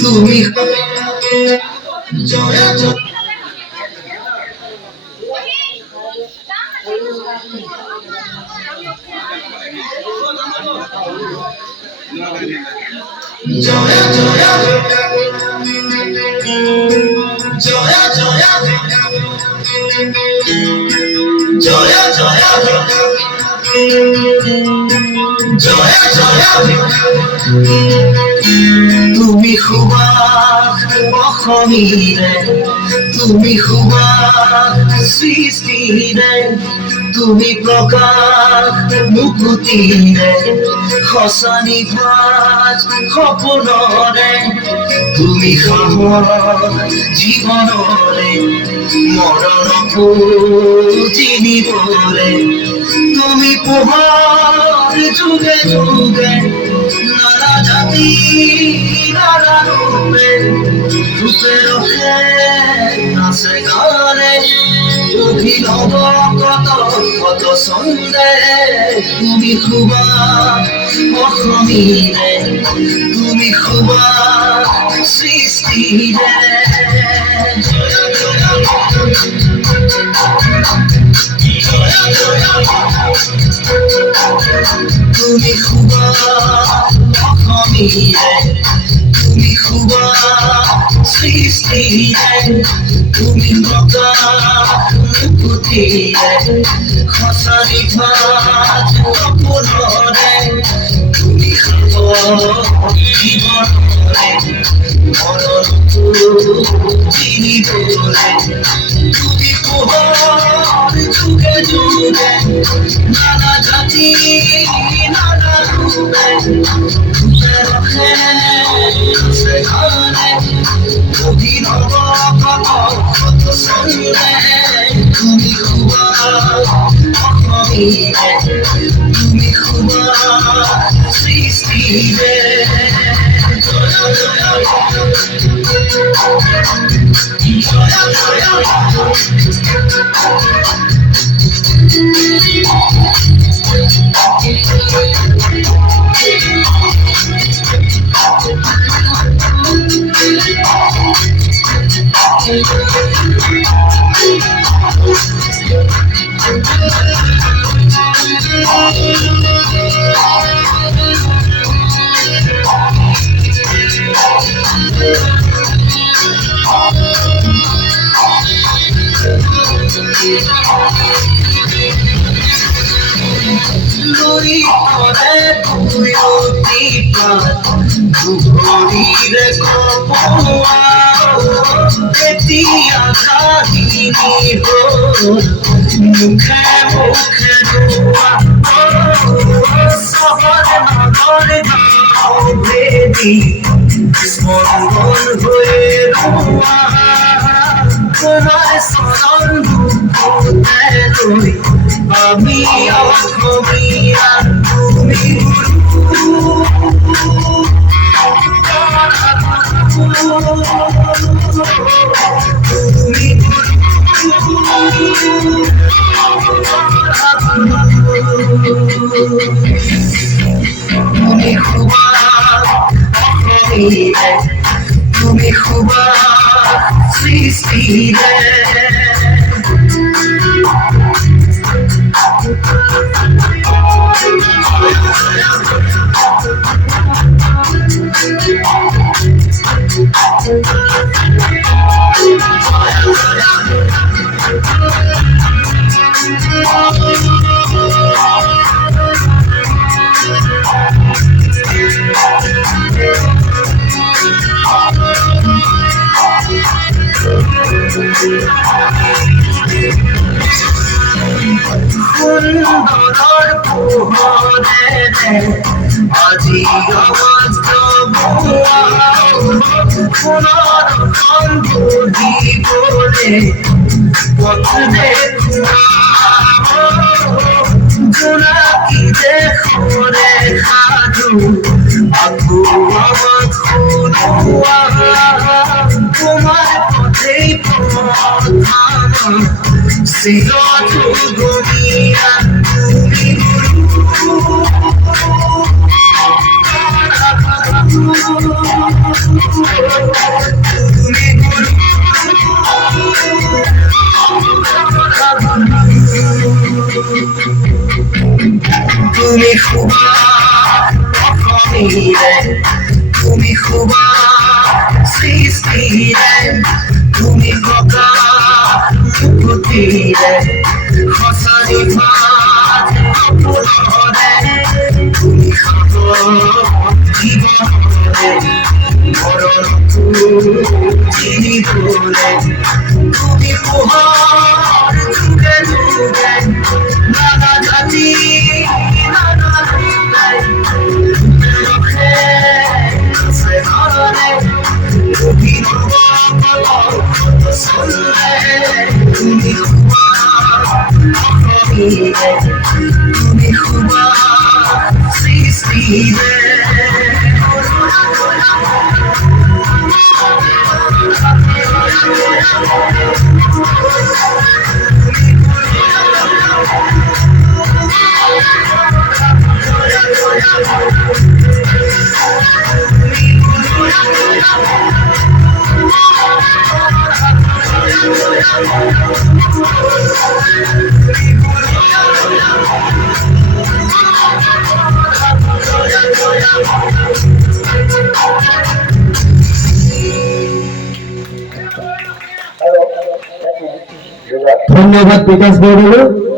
তুমি Tumi Xubax অসমীৰে তুমি Xubax সৃষ্টিৰে তুমি প্ৰকাশ মুকুতিৰে সঁচা নিভাজ সপোনৰে তুমি সাহস জীৱনৰে মৰণকো চিনিবৰে তুমি পোহৰ যুগে যুগে নানা জাতি নানা ৰূপে ৰূপে ৰখে নাচে গানে অভিনৱ কত কত ছন্দে তুমি Xubax অসমীৰে তুমি Xubax সৃষ্টিৰে তুমি Xubax অসমীৰে তুমি Xubax সৃষ্টিৰে তুমি প্ৰকাশ মুকুতিৰে সঁচা নিভাজ সপোনৰে তুমি সাহস জীৱনৰে মৰণকো চিনিবৰে তুমি পোহৰ যুগে যুগে নানা জাতি নানা ৰূপে ৰূপে ৰখে নাচে গানে অভিনৱ কত কত ছন্দে তুমি Xubax অসমীৰে তুমি Xubax সৃষ্টিৰে লুইতৰে কুয়তি পাত দুহৰিৰে কপোৱা এতিয়া কাহিনী হ'ল মুখে মুখে ৰোৱা চহৰ নগৰ গাঁও ভেদি স্মৰণ হৈ ৰোৱা তোমাৰ চৰণ বুকুতে লৈ আমি অসমীয়া তুমি তুমি Xubax অসমীৰে তুমি Xubax সৃষ্টিৰে সুন্দৰৰ পোহৰেৰে আজি আৱাজ জবোৱা সোণৰ বহিবলে পথ দেখুৱা জোনাকী দেশৰে সাধু আকৌ আৱাজ শুনোৱা তোমাৰ পথেই পথাম চিৰটো দুনিয়া তুমি গুৰু Xubax অসমীৰে তুমি Xubax সৃষ্টিৰে তুমি প্ৰকাশ মুকুতিৰে সঁচাৰি ভাত সপোনৰে তুমি সাগৰ জীৱনৰে মৰণটো চিনিবলে তুমি পোহৰ যুগে যুগে নানা জাতি নানা ৰূপে ৰখে আছে ধৰণে অভিনৱ কল্পত চলে তুমি Xubax অসমীৰে তুমি Xubax সৃষ্টিৰে ধন্যবাদ বিকাশ বড়ুয়া।